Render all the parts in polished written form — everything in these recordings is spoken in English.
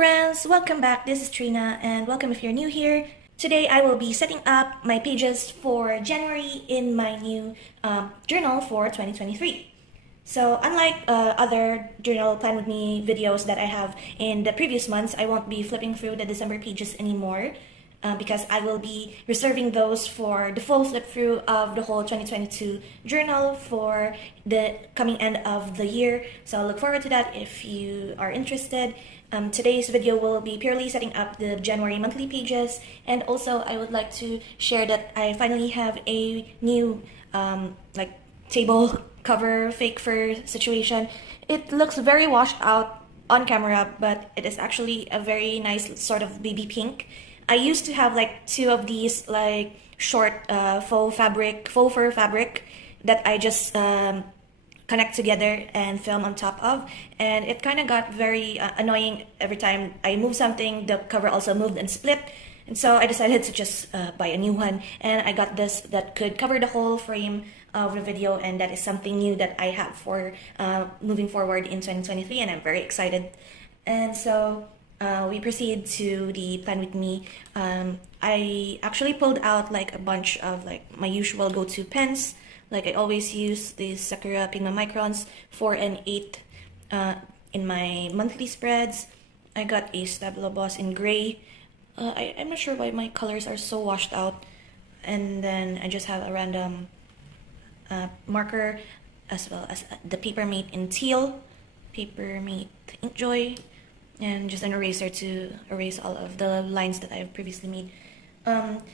friends, welcome back. This is Trina and welcome if you're new here. Today I will be setting up my pages for January in my new journal for 2023. So unlike other journal plan with me videos that I have in the previous months, I won't be flipping through the December pages anymore because I will be reserving those for the full flip through of the whole 2022 journal for the coming end of the year. So I'll look forward to that if you are interested. Today's video will be purely setting up the January monthly pages, and also I would like to share that I finally have a new table cover fake fur situation. It looks very washed out on camera, but it is actually a very nice sort of baby pink. I used to have like two of these like short faux fur fabric that I just connect together and film on top of, and it kind of got very annoying every time I move something. The cover also moved and split, and so I decided to just buy a new one, and I got this that could cover the whole frame of the video, and that is something new that I have for moving forward in 2023, and I'm very excited. And so we proceed to the plan with me. I actually pulled out like a bunch of like my usual go-to pens. Like I always use these Sakura Pigma Microns 4 and 8 in my monthly spreads. I got a Stabilo Boss in gray. I'm not sure why my colors are so washed out. And then I just have a random marker, as well as the Papermate in teal, Papermate Inkjoy, and just an eraser to erase all of the lines that I've previously made.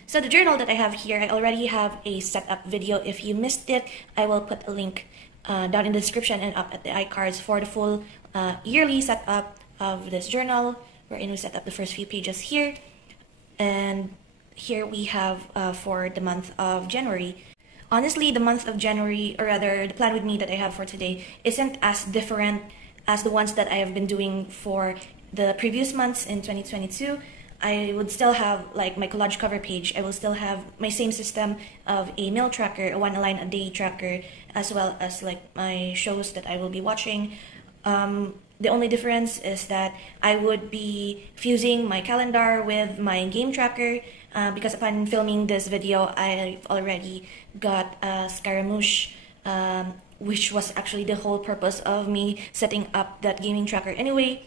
So the journal that I have here, I already have a setup video. If you missed it, I will put a link down in the description and up at the iCards for the full yearly setup of this journal, wherein we set up the first few pages here. And here we have for the month of January. Honestly, the month of January, or rather the plan with me that I have for today, isn't as different as the ones that I have been doing for the previous months in 2022. I would still have like my collage cover page. I will still have my same system of a meal tracker, a one line a day tracker, as well as like my shows that I will be watching. The only difference is that I would be fusing my calendar with my game tracker because upon filming this video, I've already got a Scaramouche, which was actually the whole purpose of me setting up that gaming tracker anyway.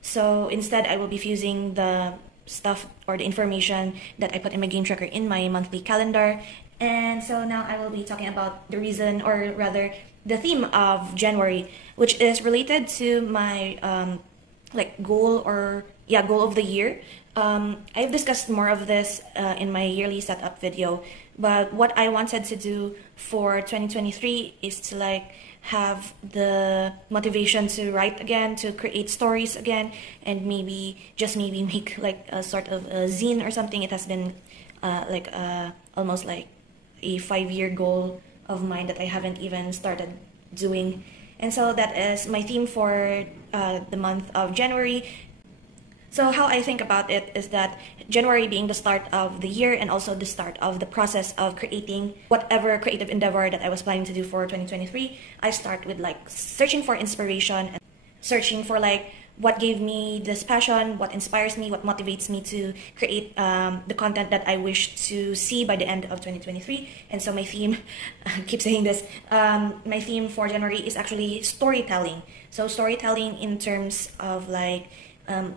So instead, I will be fusing the stuff or the information that I put in my game tracker in my monthly calendar. And so now I will be talking about the reason, or rather the theme of January, which is related to my goal of the year. I've discussed more of this in my yearly setup video, but what I wanted to do for 2023 is to have the motivation to write again, to create stories again, and maybe make like a sort of a zine or something. It has been almost like a 5-year goal of mine that I haven't even started doing. And so that is my theme for the month of January. So how I think about it is that January being the start of the year and also the start of the process of creating whatever creative endeavor that I was planning to do for 2023, I start with searching for inspiration and searching for what gave me this passion, what inspires me, what motivates me to create the content that I wish to see by the end of 2023. And so my theme, I keep saying this, my theme for January is actually storytelling. So storytelling in terms of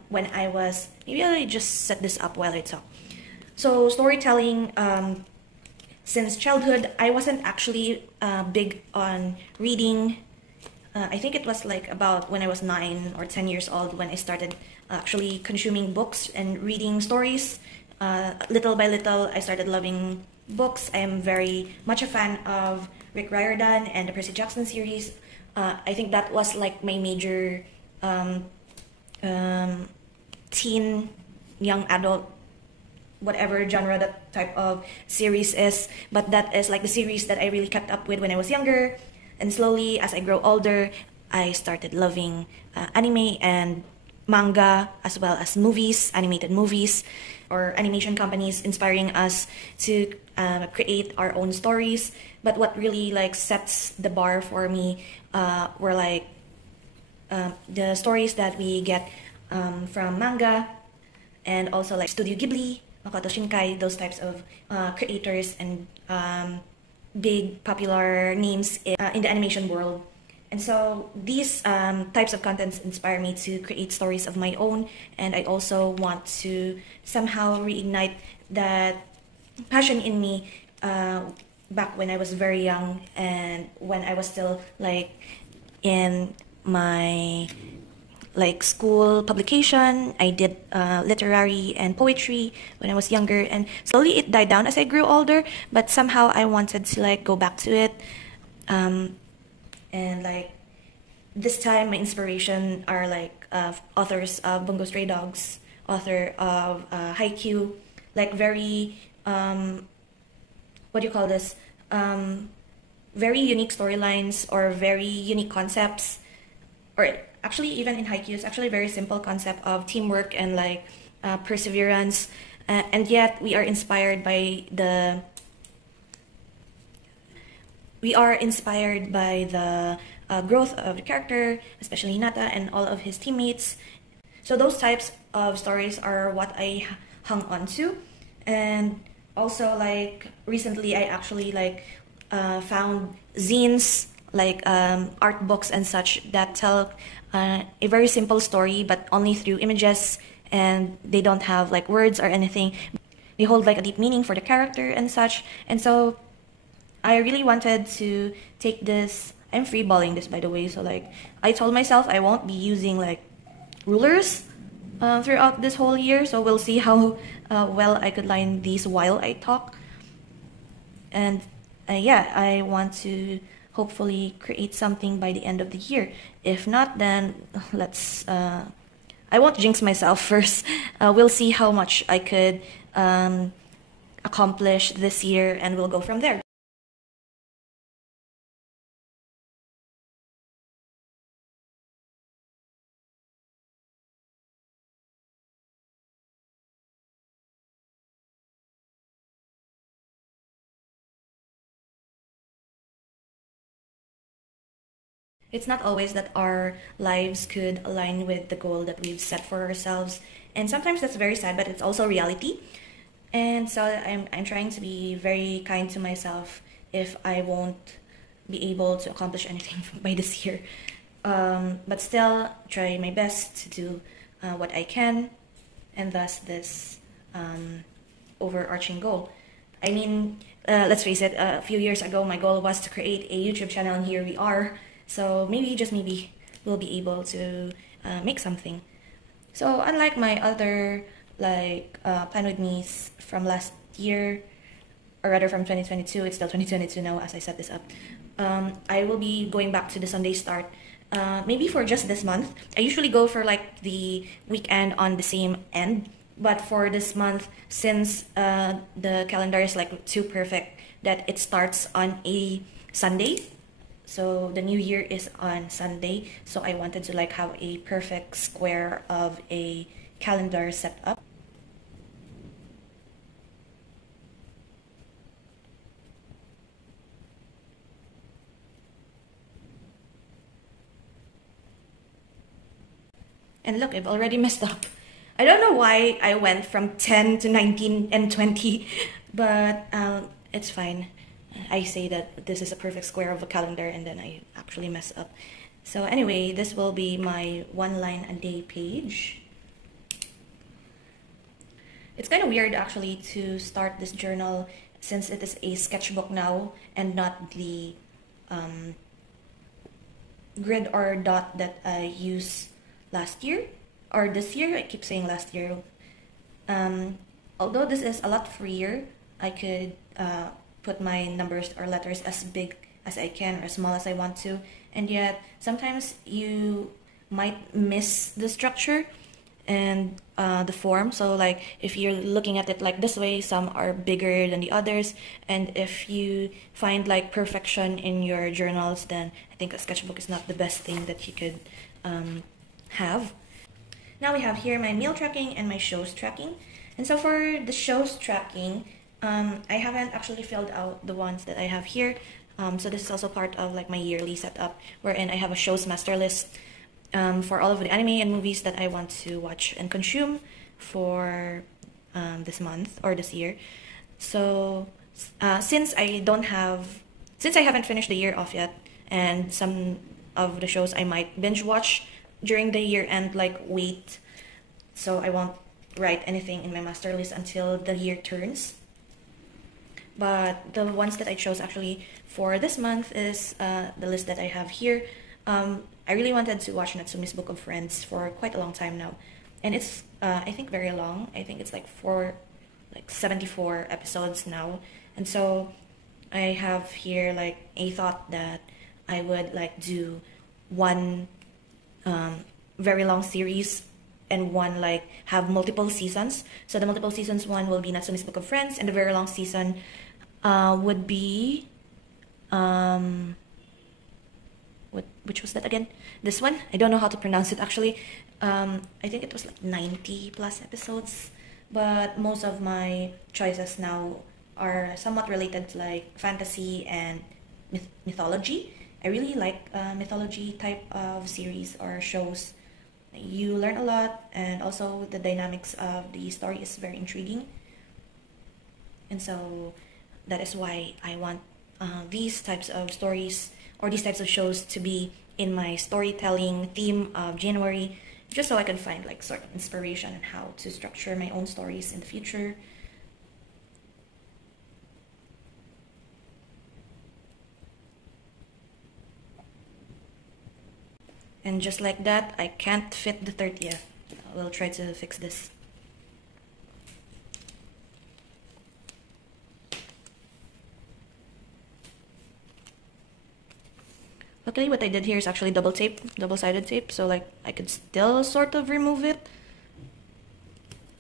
when I was, maybe I'll just set this up while I talk. So storytelling, since childhood, I wasn't actually big on reading. I think it was about when I was 9 or 10 years old when I started actually consuming books and reading stories. Little by little, I started loving books. I am very much a fan of Rick Riordan and the Percy Jackson series. I think that was my major teen, young adult, whatever genre that type of series is, but that is the series that I really kept up with when I was younger. And slowly, as I grow older, I started loving anime and manga, as well as movies, animated movies, or animation companies inspiring us to create our own stories. But what really sets the bar for me were the stories that we get from manga, and also like Studio Ghibli, Makoto Shinkai, those types of creators and big popular names in the animation world. And so these types of contents inspire me to create stories of my own, and I also want to somehow reignite that passion in me back when I was very young and when I was still like in my like school publication. I did literary and poetry when I was younger, and slowly it died down as I grew older, but somehow I wanted to like go back to it. And like this time my inspiration are like authors of Bungo Stray Dogs, author of Haikyuu, like very what do you call this, very unique storylines or very unique concepts, or actually even in Haikyuu it's actually a very simple concept of teamwork and like perseverance, and yet we are inspired by the growth of the character, especially Hinata and all of his teammates. So those types of stories are what I hung on to. And also like recently I actually like found zines, like art books and such, that tell a very simple story but only through images, and they don't have like words or anything. They hold like a deep meaning for the character and such. And so I really wanted to take this. I'm freeballing this, by the way, so like I told myself I won't be using like rulers throughout this whole year, so we'll see how well I could line these while I talk. And yeah, I want to hopefully create something by the end of the year. If not, then let's I won't jinx myself first. We'll see how much I could accomplish this year, and we'll go from there. It's not always that our lives could align with the goal that we've set for ourselves. And sometimes that's very sad, but it's also reality. And so I'm trying to be very kind to myself if I won't be able to accomplish anything by this year. But still try my best to do what I can, and thus this overarching goal. I mean, let's face it, a few years ago my goal was to create a YouTube channel, and here we are. So maybe, just maybe, we'll be able to make something. So unlike my other like plan with me's from last year, or rather from 2022, it's still 2022 now as I set this up. I will be going back to the Sunday start. Maybe for just this month. I usually go for like the weekend on the same end, but for this month, since the calendar is like too perfect that it starts on a Sunday, so the new year is on Sunday, so I wanted to like have a perfect square of a calendar set up. And look, I've already messed up. I don't know why I went from 10 to 19 and 20, but it's fine. I say that this is a perfect square of a calendar, and then I actually mess up. So anyway, this will be my one line a day page. It's kind of weird actually to start this journal since it is a sketchbook now and not the grid or dot that I used last year or this year. I keep saying last year. Although this is a lot freer, I could put my numbers or letters as big as I can or as small as I want to, and yet sometimes you might miss the structure and the form. So like if you're looking at it like this way, some are bigger than the others, and if you find like perfection in your journals, then I think a sketchbook is not the best thing that you could have. Now we have here my meal tracking and my shows tracking. And so for the shows tracking, I haven't actually filled out the ones that I have here. So this is also part of like my yearly setup, wherein I have a shows master list. for all of the anime and movies that I want to watch and consume for this month or this year. So since I haven't finished the year off yet, and some of the shows I might binge watch during the year end, like wait, so I won't write anything in my master list until the year turns. But the ones that I chose actually for this month is the list that I have here. I really wanted to watch Natsumi's Book of Friends for quite a long time now, and it's I think very long. I think it's like 74 episodes now, and so I have here like a thought that I would like do one very long series and one like have multiple seasons. So the multiple seasons one will be Natsumi's Book of Friends, and the very long season would be which was that again? This one? I don't know how to pronounce it actually. I think it was like 90 plus episodes, but most of my choices now are somewhat related to like fantasy and mythology. I really like mythology type of series or shows. You learn a lot, and also the dynamics of the story is very intriguing. And so that is why I want these types of stories or these types of shows to be in my storytelling theme of January, just so I can find like sort of inspiration on how to structure my own stories in the future. And just like that, I can't fit the 30th. We'll try to fix this. Luckily, what I did here is actually double-sided tape, so like I could still sort of remove it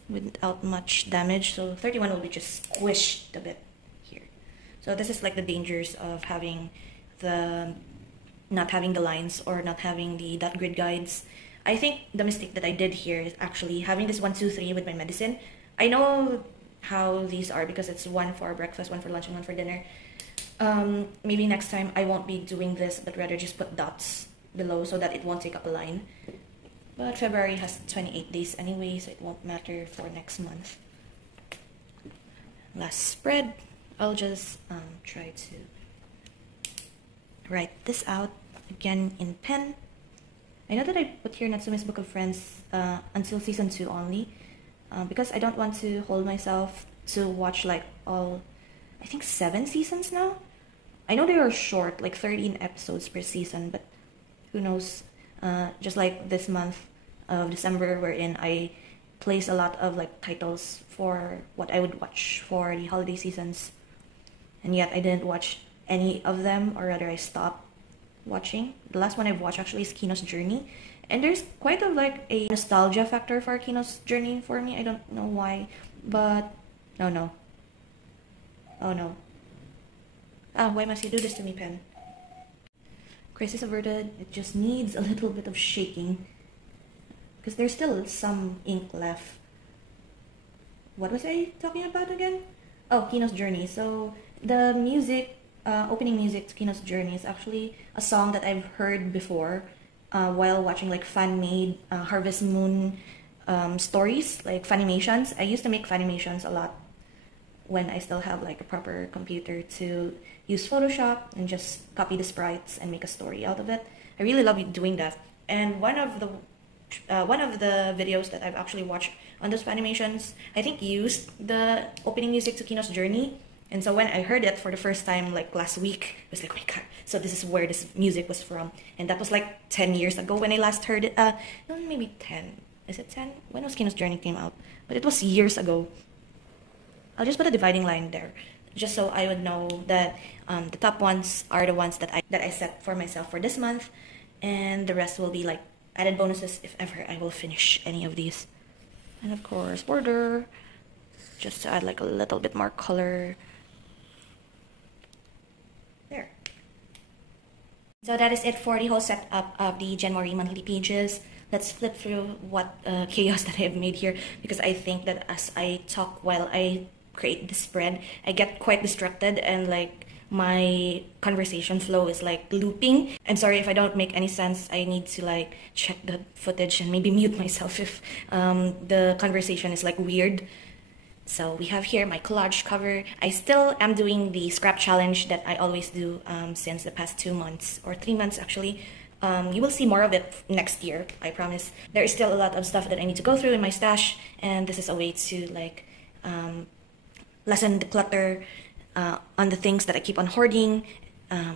without much damage. So 31 will be just squished a bit here. So this is like the dangers of having not having the lines or not having the dot grid guides. I think the mistake that I did here is actually having this 1, 2, 3 with my medicine. I know how these are because it's one for breakfast, one for lunch, and one for dinner. Maybe next time I won't be doing this, but rather just put dots below so that it won't take up a line. But February has 28 days anyway, so it won't matter for next month. Last spread, I'll just try to write this out again in pen. I know that I put here Natsumi's Book of Friends until season 2 only, because I don't want to hold myself to watch like all, I think 7 seasons now. I know they are short, like 13 episodes per season, but who knows? Just like this month of December, wherein I place a lot of like titles for what I would watch for the holiday seasons, and yet I didn't watch any of them, or rather I stopped watching. The last one I've watched actually is Kino's Journey, and there's quite of like a nostalgia factor for Kino's Journey for me. I don't know why, but oh no. Why must you do this to me, pen? Crisis averted. It just needs a little bit of shaking because there's still some ink left. What was I talking about again? Oh, Kino's Journey. So the music, opening music to Kino's Journey is actually a song that I've heard before while watching like fan-made Harvest Moon stories, like Funimations. I used to make Funimations a lot when I still have like a proper computer to use Photoshop and just copy the sprites and make a story out of it. I really love doing that. And one of the videos that I've actually watched on those Funimations, I think used the opening music to Kino's Journey. And so when I heard it for the first time like last week, I was like, oh my god, so this is where this music was from. And that was like 10 years ago when I last heard it. No, maybe 10. Is it 10? When was Kino's Journey came out? But it was years ago. I'll just put a dividing line there, just so I would know that the top ones are the ones that I set for myself for this month, and the rest will be like added bonuses if ever I will finish any of these. And of course, border, just to add like a little bit more color. There. So that is it for the whole setup of the January monthly pages. Let's flip through what chaos that I have made here, because I think that as I talk while I create the spread, I get quite distracted and like my conversation flow is like looping. I'm sorry if I don't make any sense. I need to like check the footage and maybe mute myself if the conversation is like weird. So we have here my collage cover. I still am doing the scrap challenge that I always do since the past 2 months or 3 months actually. You will see more of it next year, I promise. There is still a lot of stuff that I need to go through in my stash, and this is a way to like lessen the clutter on the things that I keep on hoarding.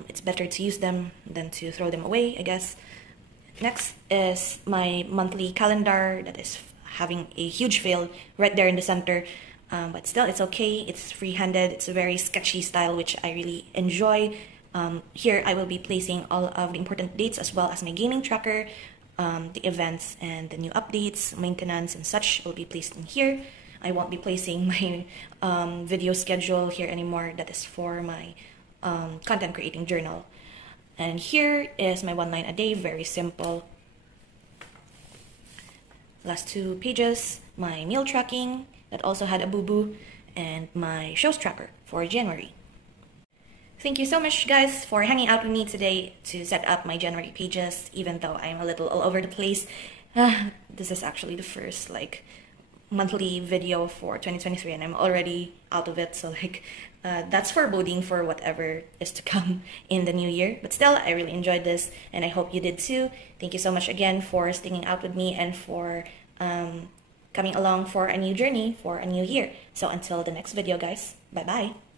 It's better to use them than to throw them away, I guess. Next is my monthly calendar that is having a huge fail right there in the center. But still, it's okay. It's free-handed. It's a very sketchy style, which I really enjoy. Here, I will be placing all of the important dates as well as my gaming tracker, the events and the new updates, maintenance and such will be placed in here. I won't be placing my video schedule here anymore. That is for my content creating journal. And here is my 1 line a day, very simple. Last 2 pages, my meal tracking that also had a boo-boo, and my shows tracker for January. Thank you so much, guys, for hanging out with me today to set up my January pages, even though I'm a little all over the place. This is actually the first like monthly video for 2023 and I'm already out of it, so like that's foreboding for whatever is to come in the new year. But still, I really enjoyed this and I hope you did too. Thank you so much again for sticking out with me and for coming along for a new journey for a new year. So until the next video, guys, bye bye.